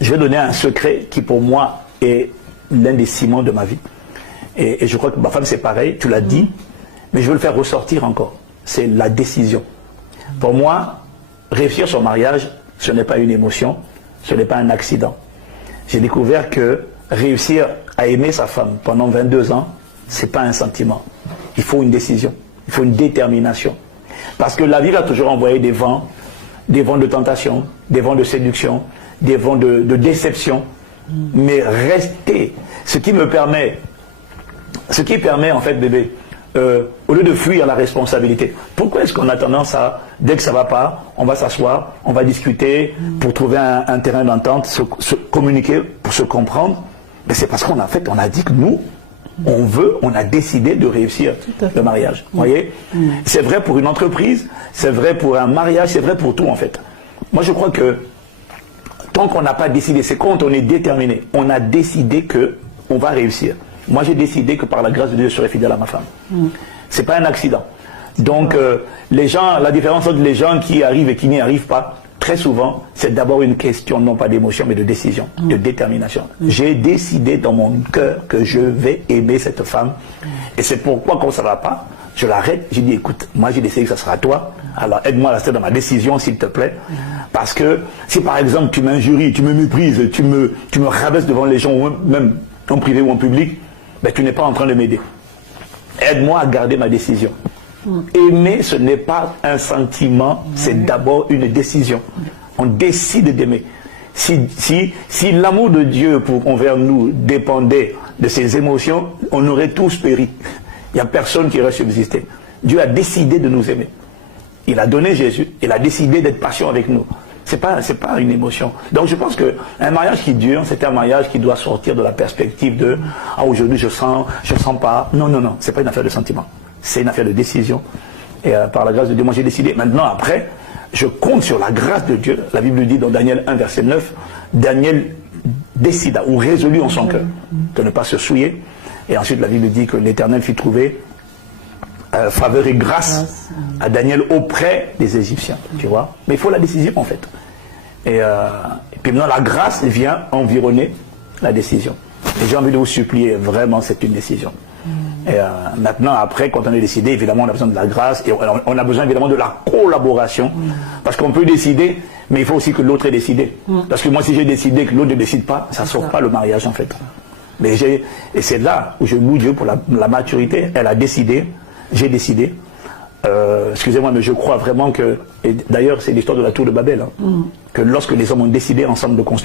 je vais donner un secret qui pour moi est l'un des ciments de ma vie. Et je crois que ma femme c'est pareil, tu l'as dit, mais je veux le faire ressortir encore. C'est la décision. Pour moi, réussir son mariage, ce n'est pas une émotion, ce n'est pas un accident. J'ai découvert que réussir à aimer sa femme pendant 22 ans, ce n'est pas un sentiment. Il faut une décision, il faut une détermination. Parce que la vie va toujours envoyer des vents de tentation, des vents de séduction, des vents de déception. Mais rester, ce qui permet en fait, bébé, au lieu de fuir la responsabilité. Pourquoi est-ce qu'on a tendance à, dès que ça ne va pas, on va s'asseoir, on va discuter pour trouver un terrain d'entente, se communiquer, pour se comprendre? Mais c'est parce qu'on a dit que nous, on a décidé de réussir le mariage. Vous voyez? C'est vrai pour une entreprise, c'est vrai pour un mariage, c'est vrai pour tout en fait. Moi je crois que tant qu'on n'a pas décidé, c'est quand on est déterminé, on a décidé qu'on va réussir. Moi j'ai décidé que par la grâce de Dieu je serai fidèle à ma femme. C'est pas un accident. Donc les gens, la différence entre les gens qui arrivent et qui n'y arrivent pas, très souvent, c'est d'abord une question non pas d'émotion mais de décision, de détermination. J'ai décidé dans mon cœur que je vais aimer cette femme. Et c'est pourquoi quand ça ne va pas, je l'arrête, j'ai dit écoute, moi j'ai décidé que ça sera toi, alors aide-moi à rester dans ma décision s'il te plaît. Parce que si par exemple tu m'injuries, tu me méprises, tu me rabaisses devant les gens, ou même en privé ou en public, ben, tu n'es pas en train de m'aider. Aide-moi à garder ma décision. Aimer, ce n'est pas un sentiment, c'est d'abord une décision. On décide d'aimer. Si l'amour de Dieu envers nous dépendait de ses émotions, on aurait tous péri. Il n'y a personne qui aurait subsisté. Dieu a décidé de nous aimer. Il a donné Jésus, il a décidé d'être patient avec nous. C'est pas une émotion. Donc je pense qu'un mariage qui dure, c'est un mariage qui doit sortir de la perspective de « Ah, aujourd'hui je sens pas ». Non, c'est pas une affaire de sentiment. C'est une affaire de décision. Et par la grâce de Dieu, moi j'ai décidé. Maintenant, après, je compte sur la grâce de Dieu. La Bible dit dans Daniel 1, verset 9, Daniel décida ou résolut en son cœur de ne pas se souiller. Et ensuite, la Bible dit que l'Éternel fit trouver faveur et grâce à Daniel auprès des Égyptiens. Tu vois? Mais il faut la décision en fait. Et puis maintenant, la grâce vient environner la décision. Et j'ai envie de vous supplier, vraiment, c'est une décision. Et maintenant, après, quand on est décidé, évidemment, on a besoin de la grâce et on a besoin évidemment de la collaboration. Parce qu'on peut décider, mais il faut aussi que l'autre ait décidé. Parce que moi, si j'ai décidé que l'autre ne décide pas, ça ne sauve pas le mariage en fait. Mais et c'est là où je loue Dieu pour la maturité. Elle a décidé, j'ai décidé. Excusez-moi, mais je crois vraiment que, et d'ailleurs, c'est l'histoire de la tour de Babel, que lorsque les hommes ont décidé ensemble de construire,